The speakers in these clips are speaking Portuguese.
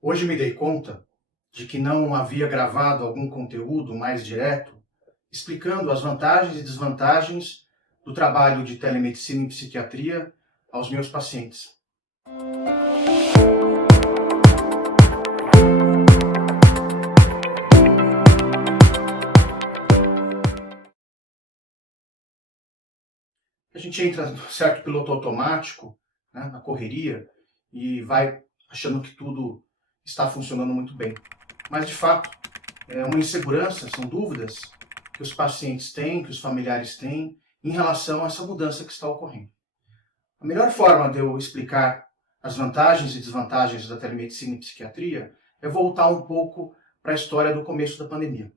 Hoje me dei conta de que não havia gravado algum conteúdo mais direto explicando as vantagens e desvantagens do trabalho de telemedicina em psiquiatria aos meus pacientes. A gente entra em certo piloto automático, né, na correria, e vai achando que tudo está funcionando muito bem. Mas, de fato, é uma insegurança, são dúvidas que os pacientes têm, que os familiares têm, em relação a essa mudança que está ocorrendo. A melhor forma de eu explicar as vantagens e desvantagens da telemedicina em psiquiatria é voltar um pouco para a história do começo da pandemia.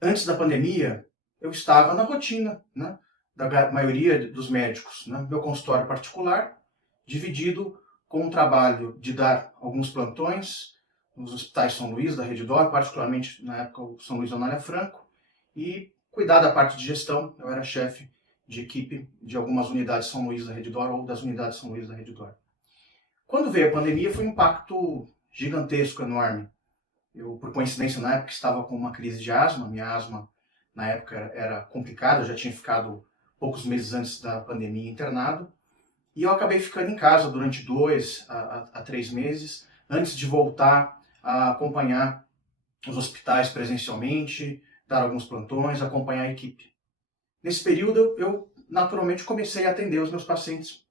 Antes da pandemia, eu estava na rotina, né, da maioria dos médicos, né, meu consultório particular, dividido com o trabalho de dar alguns plantões nos hospitais São Luís da Redditor, particularmente na época o São Luís Anália Franco, e cuidar da parte de gestão. Eu era chefe de equipe de algumas unidades São Luís da Redditor ou das unidades São Luís da Redditor. Quando veio a pandemia, foi um impacto gigantesco, enorme. Eu, por coincidência, na época estava com uma crise de asma. Minha asma, na época, era complicada. Eu já tinha ficado poucos meses antes da pandemia internado. E eu acabei ficando em casa durante 2 a 3 meses, antes de voltar a acompanhar os hospitais presencialmente, dar alguns plantões, acompanhar a equipe. Nesse período, eu naturalmente comecei a atender os meus pacientes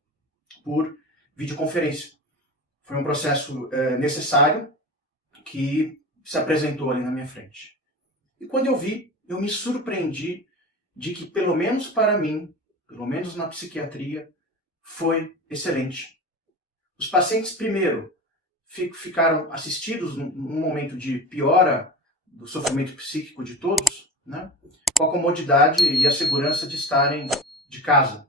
por videoconferência. Foi um processo necessário que se apresentou ali na minha frente. E quando eu vi, eu me surpreendi de que, pelo menos para mim, pelo menos na psiquiatria, foi excelente. Os pacientes, primeiro, ficaram assistidos num momento de piora do sofrimento psíquico de todos, né, com a comodidade e a segurança de estarem de casa.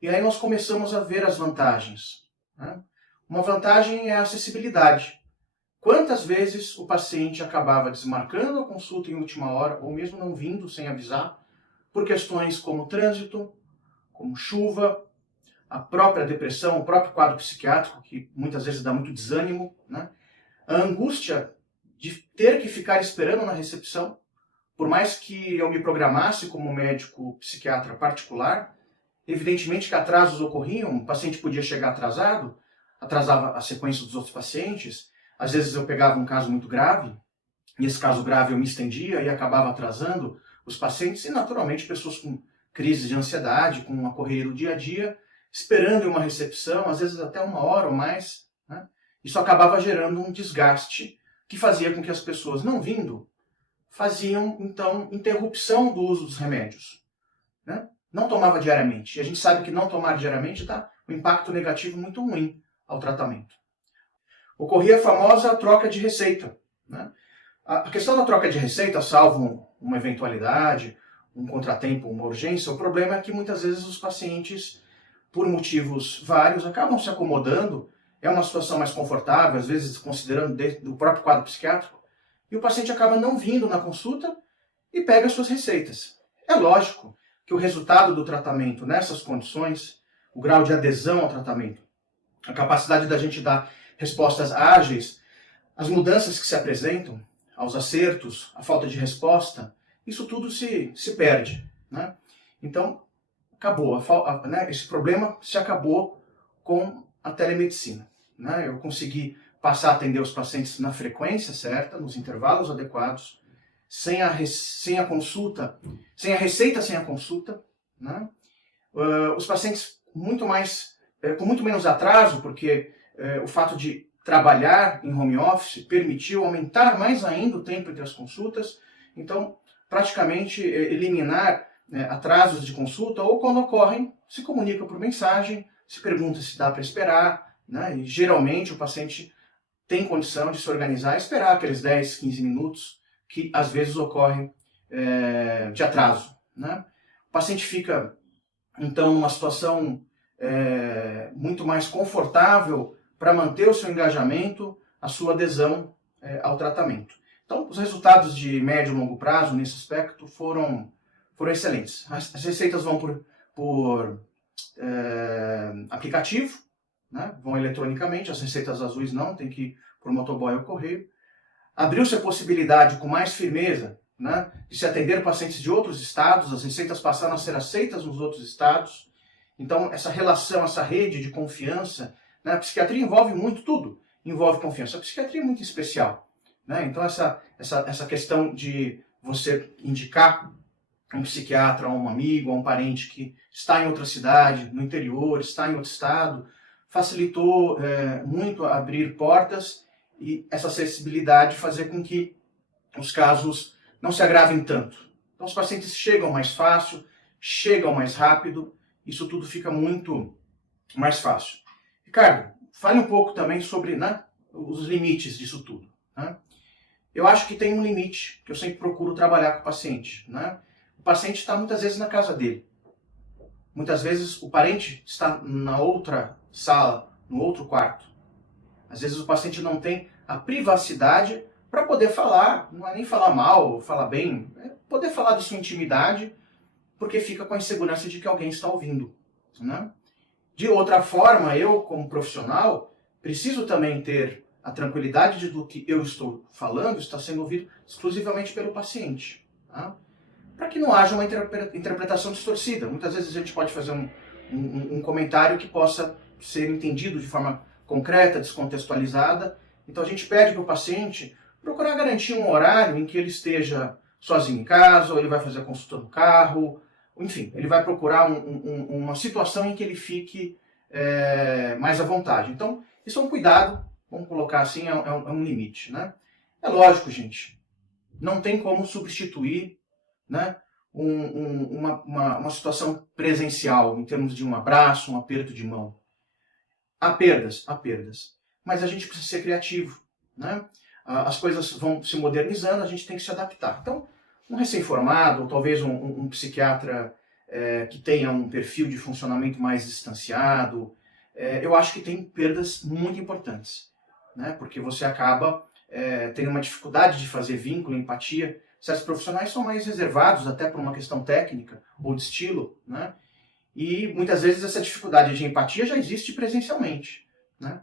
E aí nós começamos a ver as vantagens. Né? Uma vantagem é a acessibilidade. Quantas vezes o paciente acabava desmarcando a consulta em última hora, ou mesmo não vindo sem avisar, por questões como trânsito, como chuva, a própria depressão, o próprio quadro psiquiátrico, que muitas vezes dá muito desânimo, né? A angústia de ter que ficar esperando na recepção, por mais que eu me programasse como médico psiquiatra particular, evidentemente que atrasos ocorriam, o paciente podia chegar atrasado, atrasava a sequência dos outros pacientes, às vezes eu pegava um caso muito grave, e esse caso grave eu me estendia e acabava atrasando os pacientes, e naturalmente pessoas com crise de ansiedade, com uma correria do dia a dia, esperando em uma recepção, às vezes até 1 hora ou mais, né? Isso acabava gerando um desgaste que fazia com que as pessoas não vindo faziam, então, interrupção do uso dos remédios. Né? Não tomava diariamente. E a gente sabe que não tomar diariamente dá um impacto negativo muito ruim ao tratamento. Ocorria a famosa troca de receita. Né? A questão da troca de receita, salvo uma eventualidade, um contratempo, uma urgência, o problema é que muitas vezes os pacientes, por motivos vários, acabam se acomodando. É uma situação mais confortável, às vezes considerando do próprio quadro psiquiátrico, e o paciente acaba não vindo na consulta e pega as suas receitas. É lógico que o resultado do tratamento nessas condições, o grau de adesão ao tratamento, a capacidade da gente dar respostas ágeis, as mudanças que se apresentam, aos acertos, a falta de resposta, isso tudo se perde. Né? Então, acabou. Né? Esse problema se acabou com a telemedicina. Né? Eu consegui passar a atender os pacientes na frequência certa, nos intervalos adequados, sem a consulta, sem a receita, sem a consulta. Né? Os pacientes com muito menos atraso, porque o fato de trabalhar em home office permitiu aumentar mais ainda o tempo entre as consultas. Então, praticamente eliminar atrasos de consulta, ou quando ocorrem, se comunica por mensagem, se pergunta se dá para esperar, né? E geralmente o paciente tem condição de se organizar e esperar aqueles 10, 15 minutos que às vezes ocorrem de atraso. Né? O paciente fica, então, numa situação muito mais confortável para manter o seu engajamento, a sua adesão ao tratamento. Então, os resultados de médio e longo prazo nesse aspecto foram excelentes. As receitas vão por aplicativo, né? Vão eletronicamente, as receitas azuis não, tem que ir por motoboy ou correio. Abriu-se a possibilidade com mais firmeza, né, de se atender pacientes de outros estados, as receitas passaram a ser aceitas nos outros estados. Então, essa relação, essa rede de confiança, né, a psiquiatria envolve muito tudo, envolve confiança. A psiquiatria é muito especial, né? Então, essa questão de você indicar um psiquiatra a um amigo, a um parente que está em outra cidade, no interior, está em outro estado, facilitou muito abrir portas e essa acessibilidade fazer com que os casos não se agravem tanto. Então os pacientes chegam mais fácil, chegam mais rápido, isso tudo fica muito mais fácil. Ricardo, fale um pouco também sobre, né, os limites disso tudo. Né? Eu acho que tem um limite que eu sempre procuro trabalhar com o paciente. Né? O paciente está muitas vezes na casa dele. Muitas vezes o parente está na outra sala, no outro quarto. Às vezes o paciente não tem a privacidade para poder falar, não é nem falar mal ou falar bem, é poder falar de sua intimidade, porque fica com a insegurança de que alguém está ouvindo. Né? De outra forma, eu, como profissional, preciso também ter a tranquilidade de do que eu estou falando está sendo ouvido exclusivamente pelo paciente. Tá? Para que não haja uma interpretação distorcida. Muitas vezes a gente pode fazer um comentário que possa ser entendido de forma concreta, descontextualizada. Então a gente pede para o paciente procurar garantir um horário em que ele esteja sozinho em casa, ou ele vai fazer a consulta no carro, enfim, ele vai procurar uma situação em que ele fique mais à vontade. Então, isso é um cuidado, vamos colocar assim, é um limite. Né? É lógico, gente, não tem como substituir, né, uma situação presencial, em termos de um abraço, um aperto de mão. Há perdas. Mas a gente precisa ser criativo. Né? As coisas vão se modernizando, a gente tem que se adaptar. Então, um recém-formado, ou talvez um psiquiatra que tenha um perfil de funcionamento mais distanciado, eu acho que tem perdas muito importantes. Né? Porque você acaba tendo uma dificuldade de fazer vínculo, empatia. Certos profissionais são mais reservados, até por uma questão técnica ou de estilo, né? E muitas vezes essa dificuldade de empatia já existe presencialmente. Né?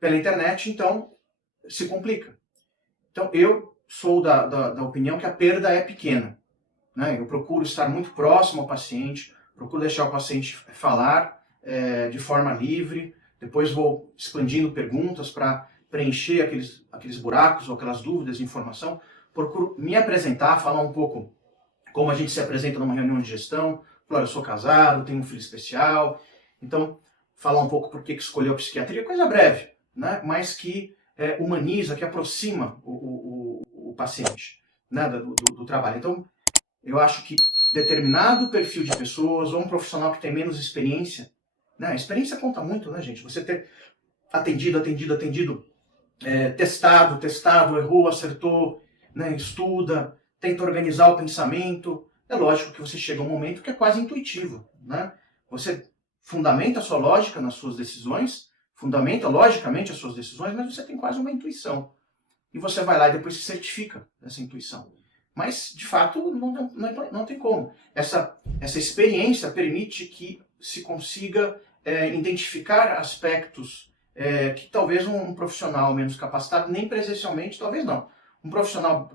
Pela internet, então, se complica. Então, eu sou da opinião que a perda é pequena. Né? Eu procuro estar muito próximo ao paciente, procuro deixar o paciente falar de forma livre, depois vou expandindo perguntas para preencher aqueles buracos ou aquelas dúvidas de informação, procuro me apresentar, falar um pouco como a gente se apresenta numa reunião de gestão, falar, eu sou casado, tenho um filho especial, então falar um pouco por que escolheu a psiquiatria, coisa breve, né? Mas que humaniza, que aproxima o paciente, né? do trabalho. Então, eu acho que determinado perfil de pessoas, ou um profissional que tem menos experiência, né? A experiência conta muito, né, gente? Você ter atendido, testado, errou, acertou, né? Estuda, tenta organizar o pensamento. É lógico que você chega a um momento que é quase intuitivo. Né? Você fundamenta a sua lógica nas suas decisões, fundamenta logicamente as suas decisões, mas você tem quase uma intuição. E você vai lá e depois se certifica dessa intuição. Mas, de fato, não tem como. Essa experiência permite que se consiga identificar aspectos que talvez um profissional menos capacitado, nem presencialmente, talvez não. Um profissional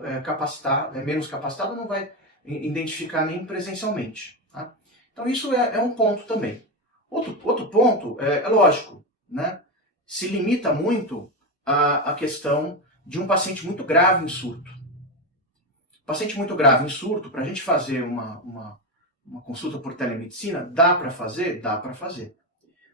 menos capacitado não vai identificar nem presencialmente. Tá? Então isso é um ponto também. Outro ponto, é lógico, né? Se limita muito à questão de um paciente muito grave em surto. Paciente muito grave em surto, para a gente fazer uma consulta por telemedicina, dá para fazer? Dá para fazer.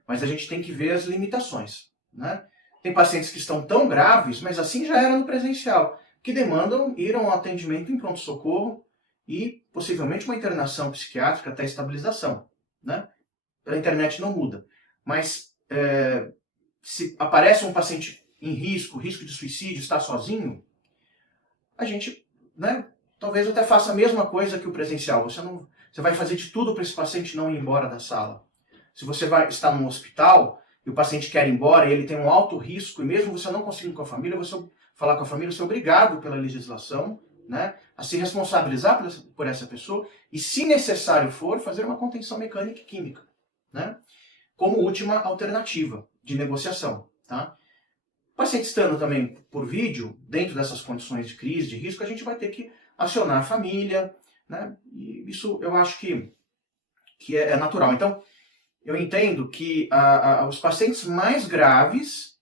Mas a gente tem que ver as limitações. Né? Tem pacientes que estão tão graves, mas assim já era no presencial, que demandam ir a um atendimento em pronto-socorro e possivelmente uma internação psiquiátrica até estabilização. Né? Pela internet não muda. Mas se aparece um paciente em risco de suicídio, está sozinho, a gente, né, talvez até faça a mesma coisa que o presencial. Você vai fazer de tudo para esse paciente não ir embora da sala. Se você está num hospital e o paciente quer ir embora e ele tem um alto risco, e mesmo você não conseguindo com a família, você falar com a família, você é obrigado pela legislação, né, a se responsabilizar por essa pessoa e, se necessário for, fazer uma contenção mecânica e química, né, como última alternativa de negociação. Tá? paciente estando também por vídeo, dentro dessas condições de crise, de risco, a gente vai ter que acionar a família, né? E isso eu acho que é natural. Então, eu entendo que os pacientes mais graves,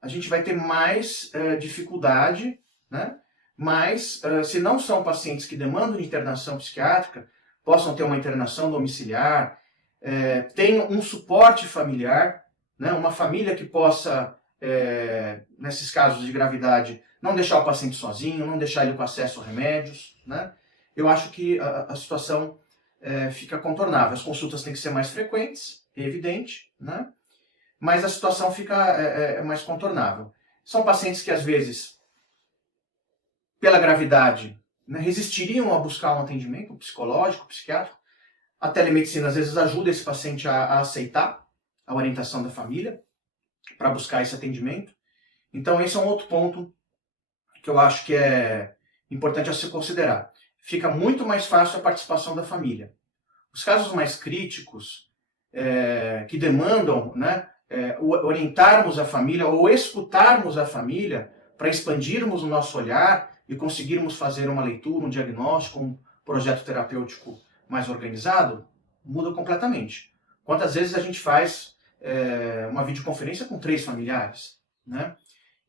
a gente vai ter mais dificuldade, né? Mas, se não são pacientes que demandam de internação psiquiátrica, possam ter uma internação domiciliar, tenham um suporte familiar, né? Uma família que possa, nesses casos de gravidade, não deixar o paciente sozinho, não deixar ele com acesso a remédios, né? Eu acho que a situação fica contornável. As consultas têm que ser mais frequentes, é evidente, né? Mas a situação fica mais contornável. São pacientes que, às vezes, pela gravidade, né, resistiriam a buscar um atendimento psicológico, psiquiátrico. A telemedicina, às vezes, ajuda esse paciente a aceitar a orientação da família para buscar esse atendimento. Então, esse é um outro ponto que eu acho que é importante a se considerar. Fica muito mais fácil a participação da família. Os casos mais críticos, que demandam, né, orientarmos a família ou escutarmos a família para expandirmos o nosso olhar e conseguirmos fazer uma leitura, um diagnóstico, um projeto terapêutico mais organizado, muda completamente. Quantas vezes a gente faz uma videoconferência com 3 familiares, né?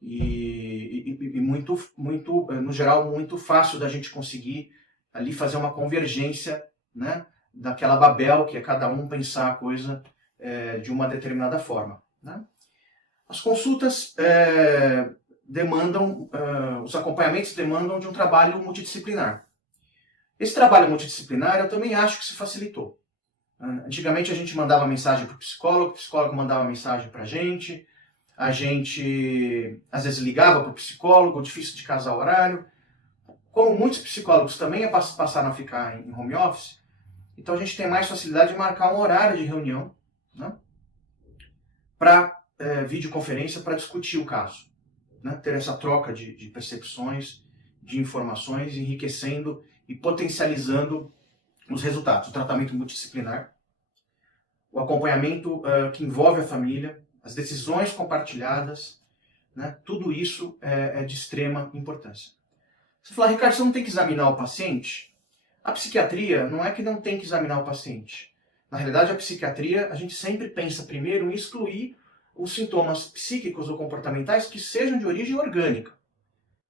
E muito, no geral, muito fácil da gente conseguir ali fazer uma convergência, né, daquela Babel, que é cada um pensar a coisa de uma determinada forma, né? As consultas demandam, os acompanhamentos demandam de um trabalho multidisciplinar. Esse trabalho multidisciplinar eu também acho que se facilitou. Antigamente a gente mandava mensagem para o psicólogo mandava mensagem para a gente às vezes ligava para o psicólogo, difícil de casar o horário. Como muitos psicólogos também passaram a ficar em home office, então a gente tem mais facilidade de marcar um horário de reunião, né, para videoconferência para discutir o caso, né, ter essa troca de percepções, de informações, enriquecendo e potencializando os resultados. O tratamento multidisciplinar, o acompanhamento que envolve a família, as decisões compartilhadas, né, tudo isso é de extrema importância. Você fala, Ricardo, você não tem que examinar o paciente? A psiquiatria não é que não tem que examinar o paciente. Na realidade, a psiquiatria, a gente sempre pensa primeiro em excluir os sintomas psíquicos ou comportamentais que sejam de origem orgânica.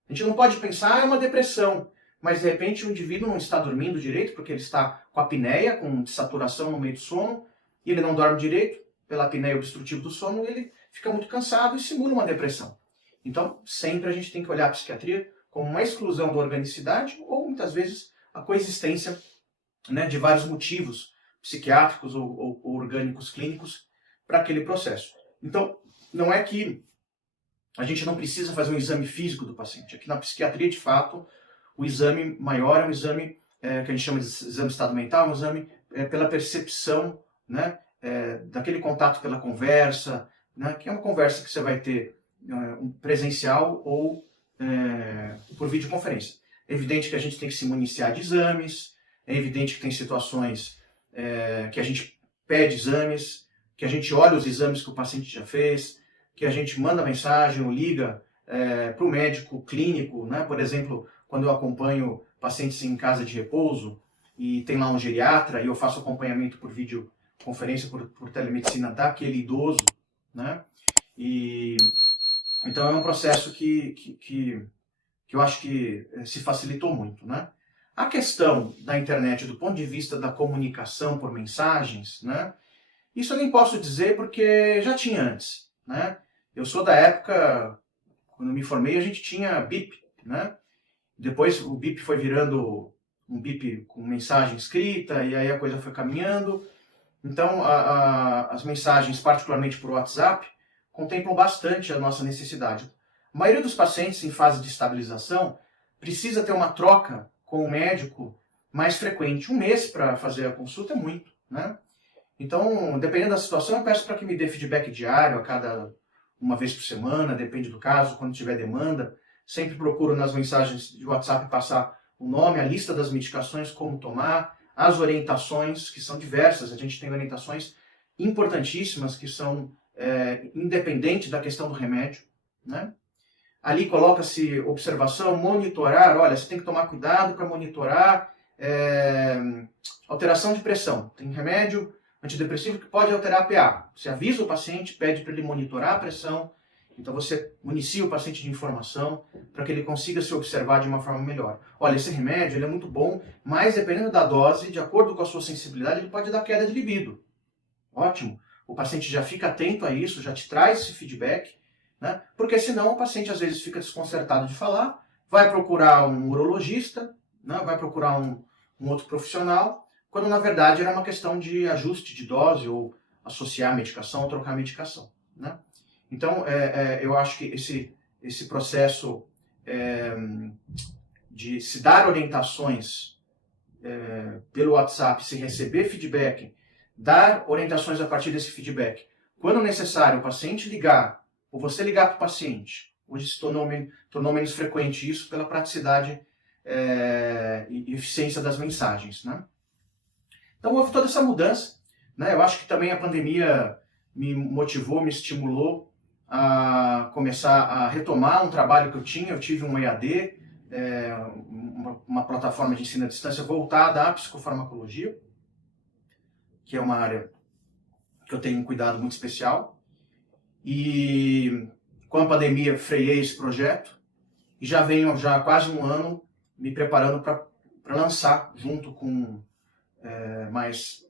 A gente não pode pensar, é uma depressão, mas de repente o indivíduo não está dormindo direito porque ele está com apneia, com saturação no meio do sono, e ele não dorme direito pela apneia obstrutiva do sono, ele fica muito cansado e simula uma depressão. Então, sempre a gente tem que olhar a psiquiatria como uma exclusão da organicidade ou, muitas vezes, a coexistência, né, de vários motivos psiquiátricos ou orgânicos clínicos para aquele processo. Então, não é que a gente não precisa fazer um exame físico do paciente. Aqui na psiquiatria, de fato, o exame maior é um exame que a gente chama de exame de estado mental, é um exame pela percepção, né, daquele contato pela conversa, né, que é uma conversa que você vai ter presencial ou por videoconferência. É evidente que a gente tem que se municiar de exames, é evidente que tem situações que a gente pede exames, que a gente olha os exames que o paciente já fez, que a gente manda mensagem ou liga para o médico clínico, né? Por exemplo, quando eu acompanho pacientes em casa de repouso e tem lá um geriatra e eu faço acompanhamento por videoconferência, por telemedicina daquele idoso, né? Então é um processo que eu acho que se facilitou muito, né? A questão da internet do ponto de vista da comunicação por mensagens, né? Isso eu nem posso dizer porque já tinha antes, né? Eu sou da época, quando me formei, a gente tinha BIP, né? Depois o BIP foi virando um BIP com mensagem escrita e aí a coisa foi caminhando. Então as mensagens, particularmente por WhatsApp, contemplam bastante a nossa necessidade. A maioria dos pacientes em fase de estabilização precisa ter uma troca com o médico mais frequente. 1 mês para fazer a consulta é muito, né? Então, dependendo da situação, eu peço para que me dê feedback diário, a cada 1 vez por semana, depende do caso, quando tiver demanda. Sempre procuro nas mensagens de WhatsApp passar o nome, a lista das medicações, como tomar, as orientações, que são diversas. A gente tem orientações importantíssimas que são independentes da questão do remédio, né? ali coloca-se observação, monitorar, olha, você tem que tomar cuidado para monitorar alteração de pressão. Tem remédio antidepressivo que pode alterar a PA. Você avisa o paciente, pede para ele monitorar a pressão, então você municia o paciente de informação para que ele consiga se observar de uma forma melhor. Olha, esse remédio ele é muito bom, mas dependendo da dose, de acordo com a sua sensibilidade, ele pode dar queda de libido. Ótimo. O paciente já fica atento a isso, já te traz esse feedback, né? Porque senão o paciente às vezes fica desconcertado de falar, vai procurar um urologista, né? Vai procurar um outro profissional, quando na verdade era uma questão de ajuste de dose ou associar a medicação ou trocar a medicação, né? Então, eu acho que esse processo de se dar orientações pelo WhatsApp, se receber feedback, dar orientações a partir desse feedback. Quando necessário, o paciente ligar, ou você ligar para o paciente. Hoje se tornou menos frequente isso pela praticidade e eficiência das mensagens, né? Então houve toda essa mudança, né? Eu acho que também a pandemia me motivou, me estimulou a começar a retomar um trabalho que eu tinha. Eu tive um EAD, uma plataforma de ensino à distância voltada à psicofarmacologia, que é uma área que eu tenho um cuidado muito especial. E com a pandemia freiei esse projeto e já venho há quase um ano me preparando para lançar, junto com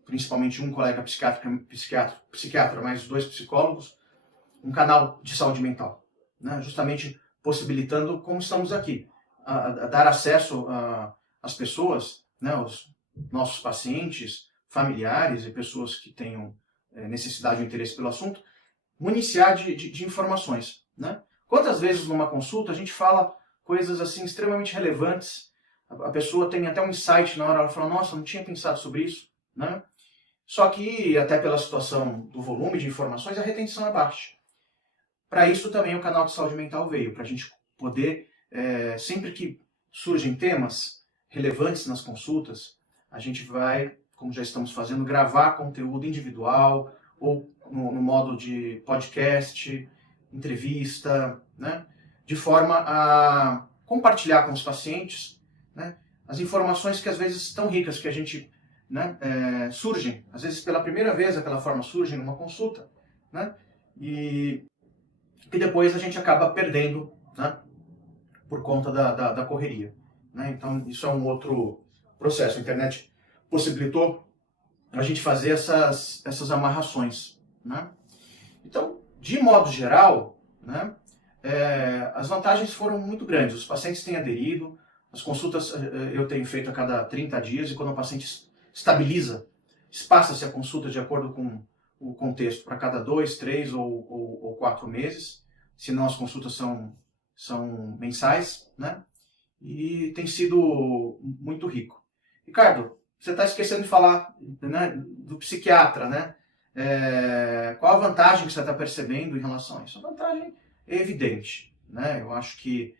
principalmente um colega psiquiatra, mais 2 psicólogos, um canal de saúde mental, né? Justamente possibilitando, como estamos aqui, a dar acesso às pessoas, né? Os nossos pacientes, familiares e pessoas que tenham necessidade ou interesse pelo assunto, municiar de informações, né? Quantas vezes numa consulta a gente fala coisas assim extremamente relevantes, a pessoa tem até um insight na hora, ela fala, nossa, não tinha pensado sobre isso, né? Só que, até pela situação do volume de informações, a retenção é baixa. Para isso também o canal de saúde mental veio, para a gente poder, sempre que surgem temas relevantes nas consultas, a gente vai, como já estamos fazendo, gravar conteúdo individual ou no modo de podcast, entrevista, né? De forma a compartilhar com os pacientes, né, as informações que às vezes estão ricas, que a gente, né, surgem, às vezes pela primeira vez aquela forma surge numa consulta, né, e que depois a gente acaba perdendo, né, por conta da correria, né? Então isso é um outro processo. A internet possibilitou a gente fazer essas amarrações, né? Então, de modo geral, né, as vantagens foram muito grandes. Os pacientes têm aderido, as consultas eu tenho feito a cada 30 dias, e quando o paciente estabiliza, espaça-se a consulta de acordo com o contexto para cada 2, 3 ou 4 meses, senão as consultas são mensais, né? E tem sido muito rico. Ricardo, você está esquecendo de falar, né, do psiquiatra, né? Qual a vantagem que você está percebendo em relação a isso? A vantagem é evidente, né? Eu acho que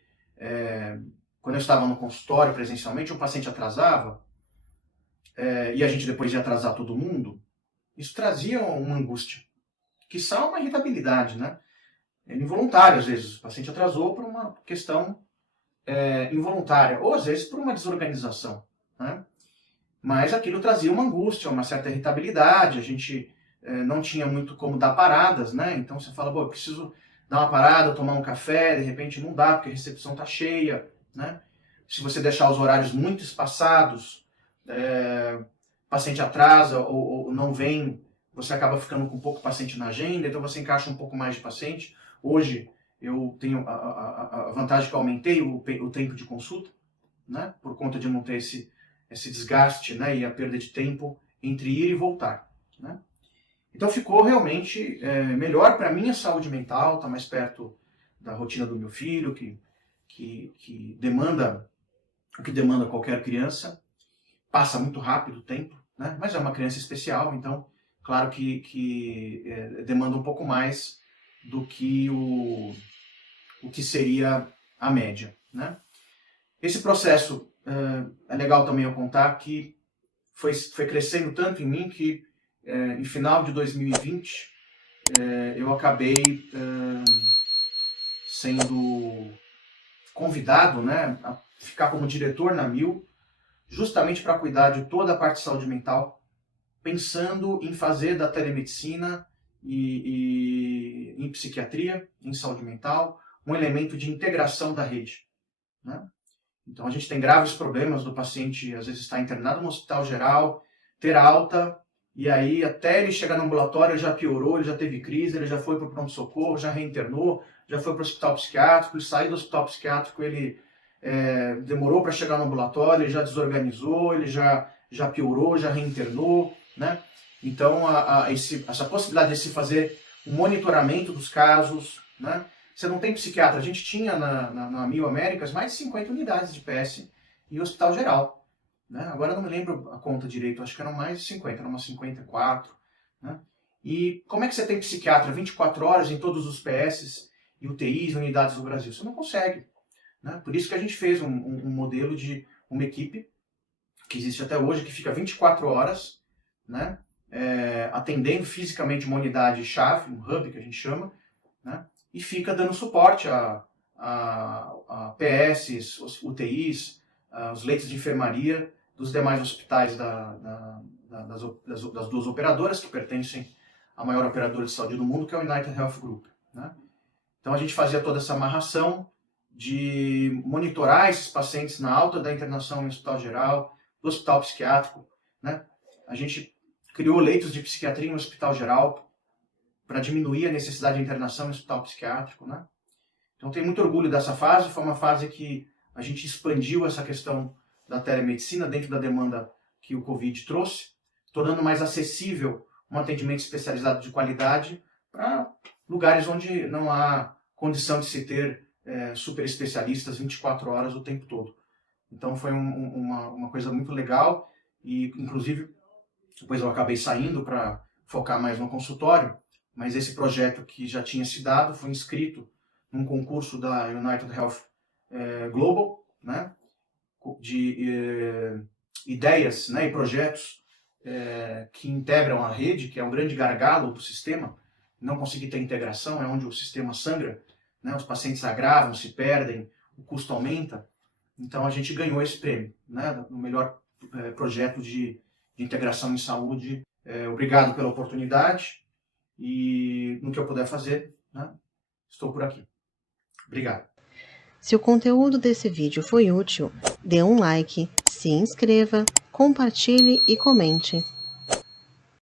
quando eu estava no consultório presencialmente, o paciente atrasava, e a gente depois ia atrasar todo mundo, isso trazia uma angústia, quiçá uma irritabilidade, né? É involuntário, às vezes. O paciente atrasou por uma questão involuntária, ou às vezes por uma desorganização, né? Mas aquilo trazia uma angústia, uma certa irritabilidade, a gente não tinha muito como dar paradas, né? Então você fala, eu preciso dar uma parada, tomar um café, de repente não dá, porque a recepção está cheia, né? Se você deixar os horários muito espaçados, o paciente atrasa ou não vem, você acaba ficando com pouco paciente na agenda, então você encaixa um pouco mais de paciente. Hoje eu tenho a vantagem que eu aumentei o tempo de consulta, né? Por conta de não ter esse desgaste, né? E a perda de tempo entre ir e voltar, né? Então ficou realmente melhor para a minha saúde mental, estar mais perto da rotina do meu filho, que demanda o que demanda qualquer criança. Passa muito rápido o tempo, né? Mas é uma criança especial, então, claro que demanda um pouco mais do que o que seria a média, né? Esse processo é legal também eu contar que foi crescendo tanto em mim que em final de 2020 eu acabei sendo convidado, né, a ficar como diretor na Mil, justamente para cuidar de toda a parte de saúde mental, pensando em fazer da telemedicina e em psiquiatria, em saúde mental, um elemento de integração da rede, né? Então a gente tem graves problemas do paciente, às vezes está internado no hospital geral, ter alta, e aí até ele chegar no ambulatório ele já piorou, ele já teve crise, ele já foi para o pronto-socorro, já reinternou, já foi para o hospital psiquiátrico, ele saiu do hospital psiquiátrico, ele demorou para chegar no ambulatório, ele já desorganizou, ele já piorou, já reinternou, né? Então essa possibilidade de se fazer um monitoramento dos casos, né? Você não tem psiquiatra. A gente tinha na Mil Américas mais de 50 unidades de PS e hospital geral, né? Agora eu não me lembro a conta direito, acho que eram mais de 50, eram umas 54. Né? E como é que você tem psiquiatra 24 horas em todos os PS e UTIs, unidades do Brasil? Você não consegue. Né? Por isso que a gente fez um modelo de uma equipe que existe até hoje, que fica 24 horas, né? Atendendo fisicamente uma unidade-chave, um hub que a gente chama, né? E fica dando suporte a PS, os UTIs, os leitos de enfermaria dos demais hospitais das duas operadoras que pertencem à maior operadora de saúde do mundo, que é o United Health Group. Né? Então a gente fazia toda essa amarração de monitorar esses pacientes na alta da internação em hospital geral, do hospital psiquiátrico. Né? A gente criou leitos de psiquiatria no hospital geral, para diminuir a necessidade de internação no hospital psiquiátrico, né? Então, tenho muito orgulho dessa fase. Foi uma fase que a gente expandiu essa questão da telemedicina dentro da demanda que o Covid trouxe, tornando mais acessível um atendimento especializado de qualidade para lugares onde não há condição de se ter super especialistas 24 horas o tempo todo. Então, foi uma coisa muito legal e, inclusive, depois eu acabei saindo para focar mais no consultório, mas esse projeto que já tinha se dado foi inscrito num concurso da United Health Global, né, de ideias, né, e projetos que integram a rede, que é um grande gargalo do sistema. Não conseguir ter integração é onde o sistema sangra, né, os pacientes agravam, se perdem, o custo aumenta. Então a gente ganhou esse prêmio, né, no melhor projeto de integração em saúde. Obrigado pela oportunidade. E no que eu puder fazer, né, estou por aqui. Obrigado. Se o conteúdo desse vídeo foi útil, dê um like, se inscreva, compartilhe e comente.